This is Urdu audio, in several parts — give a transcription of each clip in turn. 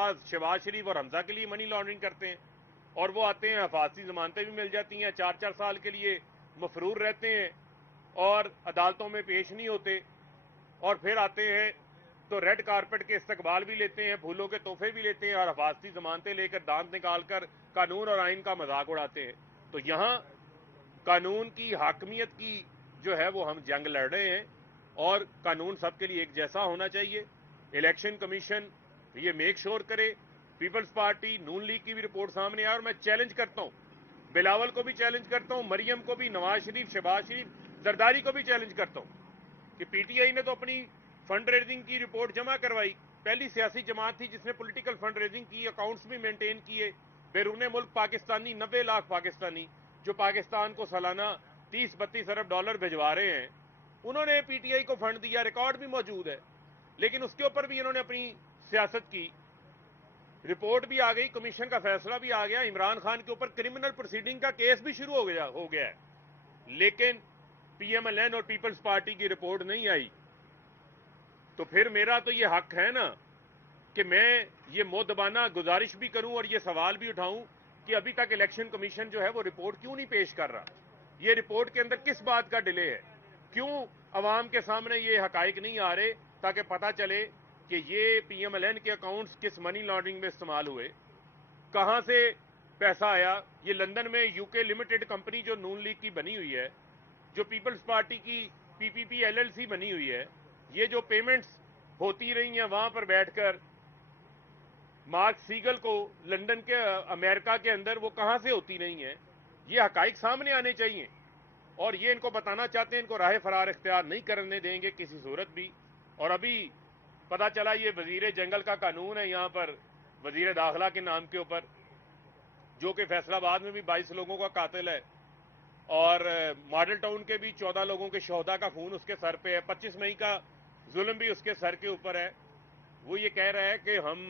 پاس شہباز شریف اور حمزہ کے لیے منی لانڈرنگ کرتے ہیں، اور وہ آتے ہیں حفاظتی ضمانتیں بھی مل جاتی ہیں، 4 سال کے لیے مفرور رہتے ہیں اور عدالتوں میں پیش نہیں ہوتے، اور پھر آتے ہیں تو ریڈ کارپٹ کے استقبال بھی لیتے ہیں، پھولوں کے تحفے بھی لیتے ہیں، اور حفاظتی ضمانتیں لے کر دانت نکال کر قانون اور آئین کا مذاق اڑاتے ہیں۔ تو یہاں قانون کی حاکمیت کی جو ہے وہ ہم جنگ لڑ رہے ہیں، اور قانون سب کے لیے ایک جیسا ہونا چاہیے۔ الیکشن کمیشن یہ میک شور کرے، پیپلز پارٹی نون لیگ کی بھی رپورٹ سامنے آئے، اور میں چیلنج کرتا ہوں، بلاول کو بھی چیلنج کرتا ہوں، مریم کو بھی، نواز شریف، شہباز شریف، زرداری کو بھی چیلنج کرتا ہوں کہ پی ٹی آئی نے تو اپنی فنڈ ریزنگ کی رپورٹ جمع کروائی، پہلی سیاسی جماعت تھی جس نے پولیٹیکل فنڈ ریزنگ کی، اکاؤنٹس بھی مینٹین کیے، بیرون ملک پاکستانی 90 لاکھ پاکستانی جو پاکستان کو سالانہ 30-32 ارب ڈالر بھجوا رہے ہیں، انہوں نے پی ٹی آئی کو فنڈ دیا، ریکارڈ بھی موجود ہے، لیکن اس کے اوپر بھی انہوں نے اپنی سیاست کی، رپورٹ بھی آ گئی، کمیشن کا فیصلہ بھی آ گیا، عمران خان کے اوپر کرمنل پروسیڈنگ کا کیس بھی شروع ہو گیا ہے، لیکن پی ایم ایل این اور پیپلز پارٹی کی رپورٹ نہیں آئی۔ تو پھر میرا تو یہ حق ہے نا کہ میں یہ مؤدبانہ گزارش بھی کروں اور یہ سوال بھی اٹھاؤں کہ ابھی تک الیکشن کمیشن جو ہے وہ رپورٹ کیوں نہیں پیش کر رہا؟ یہ رپورٹ کے اندر کس بات کا ڈیلے ہے؟ کیوں عوام کے سامنے یہ حقائق نہیں آ رہے تاکہ پتہ چلے کہ یہ پی ایم ایل این کے اکاؤنٹس کس منی لانڈرنگ میں استعمال ہوئے، کہاں سے پیسہ آیا؟ یہ لندن میں یو کے لمیٹڈ کمپنی جو نون لیگ کی بنی ہوئی ہے، جو پیپلز پارٹی کی پی پی پی ایل ایل سی بنی ہوئی ہے، یہ جو پیمنٹس ہوتی رہی ہیں وہاں پر بیٹھ کر مارک سیگل کو لندن کے امریکہ کے اندر، وہ کہاں سے ہوتی رہی ہیں؟ یہ حقائق سامنے آنے چاہیے، اور یہ ان کو بتانا چاہتے ہیں، ان کو راہ فرار اختیار نہیں کرنے دیں گے کسی صورت بھی۔ اور ابھی پتہ چلا یہ وزیر جنگل کا قانون ہے یہاں پر وزیر داخلہ کے نام کے اوپر، جو کہ فیصل آباد میں بھی 22 لوگوں کا قاتل ہے، اور ماڈل ٹاؤن کے بھی 14 لوگوں کے شہداء کا خون اس کے سر پہ ہے، 25 مئی کا ظلم بھی اس کے سر کے اوپر ہے۔ وہ یہ کہہ رہا ہے کہ ہم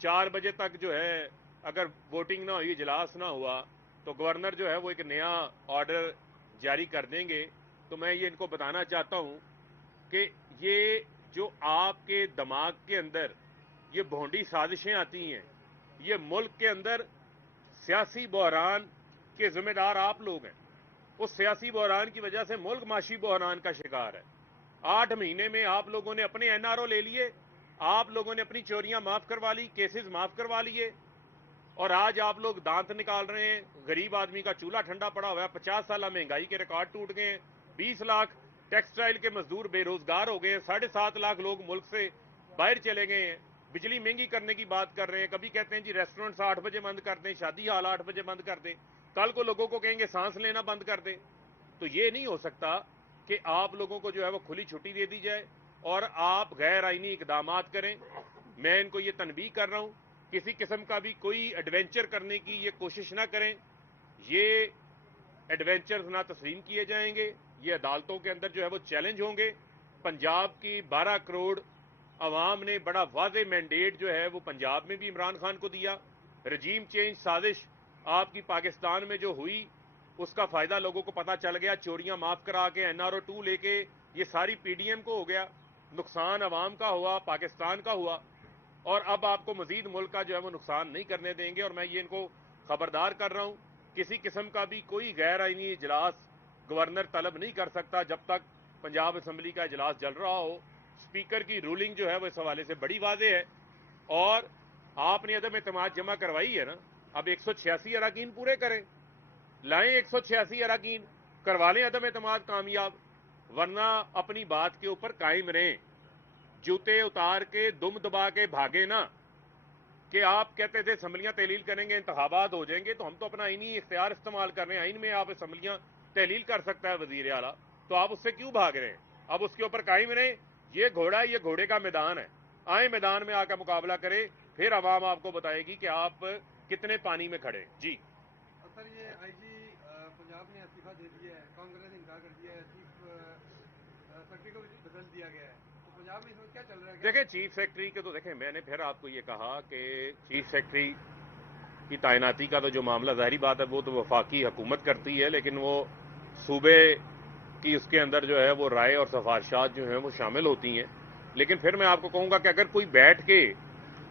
4 بجے تک جو ہے اگر ووٹنگ نہ ہوئی، اجلاس نہ ہوا، تو گورنر جو ہے وہ ایک نیا آرڈر جاری کر دیں گے۔ تو میں یہ ان کو بتانا چاہتا ہوں کہ یہ جو آپ کے دماغ کے اندر یہ بھونڈی سازشیں آتی ہیں، یہ ملک کے اندر سیاسی بحران کے ذمہ دار آپ لوگ ہیں۔ اس سیاسی بحران کی وجہ سے ملک معاشی بحران کا شکار ہے۔ 8 مہینے میں آپ لوگوں نے اپنے این آر او لے لیے، آپ لوگوں نے اپنی چوریاں معاف کروا لی، کیسز معاف کروا لیے، اور آج آپ لوگ دانت نکال رہے ہیں۔ غریب آدمی کا چولہا ٹھنڈا پڑا ہوا ہے، 50 سالہ مہنگائی کے ریکارڈ ٹوٹ گئے ہیں، 20 لاکھ ٹیکسٹائل کے مزدور بے روزگار ہو گئے ہیں، 7.5 لاکھ لوگ ملک سے باہر چلے گئے ہیں، بجلی مہنگی کرنے کی بات کر رہے ہیں، کبھی کہتے ہیں جی ریسٹورنٹس 8 بجے بند کر دیں، شادی ہال 8 بجے بند کر دیں، کل کو لوگوں کو کہیں گے سانس لینا بند کر دیں۔ تو یہ نہیں ہو سکتا کہ آپ لوگوں کو جو ہے وہ کھلی چھٹی دے دی جائے اور آپ غیر آئینی اقدامات کریں۔ میں ان کو یہ تنبیہ کر رہا ہوں، کسی قسم کا بھی کوئی ایڈونچر کرنے کی یہ کوشش نہ کریں، یہ ایڈونچرز نہ تسلیم کیے جائیں گے، یہ عدالتوں کے اندر جو ہے وہ چیلنج ہوں گے۔ پنجاب کی 12 کروڑ عوام نے بڑا واضح مینڈیٹ جو ہے وہ پنجاب میں بھی عمران خان کو دیا۔ رجیم چینج سازش آپ کی پاکستان میں جو ہوئی اس کا فائدہ لوگوں کو پتہ چل گیا، چوریاں معاف کرا کے این آر او 2 لے کے یہ ساری پی ڈی ایم کو ہو گیا، نقصان عوام کا ہوا، پاکستان کا ہوا، اور اب آپ کو مزید ملک کا جو ہے وہ نقصان نہیں کرنے دیں گے۔ اور میں یہ ان کو خبردار کر رہا ہوں، کسی قسم کا بھی کوئی غیر آئینی اجلاس گورنر طلب نہیں کر سکتا جب تک پنجاب اسمبلی کا اجلاس چل رہا ہو۔ اسپیکر کی رولنگ جو ہے وہ اس حوالے سے بڑی واضح ہے، اور آپ نے عدم اعتماد جمع کروائی ہے نا، اب 186 اراکین پورے کریں، لائیں 186 اراکین، کروا لیں عدم اعتماد کامیاب، ورنہ اپنی بات کے اوپر قائم رہیں، جوتے اتار کے دم دبا کے بھاگے نا کہ آپ کہتے تھے اسمبلیاں تحلیل کریں گے انتخابات ہو جائیں گے، تو ہم تو اپنا آئینی اختیار استعمال کر رہے ہیں، آئین میں آپ اسمبلیاں تحلیل کر سکتا ہے وزیر اعلیٰ، تو آپ اس سے کیوں بھاگ رہے ہیں؟ اب اس کے اوپر قائم رہیں، یہ گھوڑا ہے، یہ گھوڑے کا میدان ہے، آئیں میدان میں آ کر مقابلہ کرے، پھر عوام آپ کو بتائے گی کہ آپ کتنے پانی میں کھڑے۔ جی سر، یہ آئی جی پنجاب نے استعفیٰ دے دیا ہے، کانگریس نے انکار کر دیا ہے، چیف سیکرٹری کو بھی بدل دیا گیا ہے، تو پنجاب میں اس وقت کیا چل رہا ہے؟ دیکھیں چیف سیکرٹری کے تو دیکھیں میں نے پھر آپ کو یہ کہا کہ چیف سیکرٹری کی تعیناتی کا تو جو معاملہ ظاہری بات ہے وہ تو وفاقی حکومت کرتی ہے، لیکن وہ صوبے کی اس کے اندر جو ہے وہ رائے اور سفارشات جو ہیں وہ شامل ہوتی ہیں۔ لیکن پھر میں آپ کو کہوں گا کہ اگر کوئی بیٹھ کے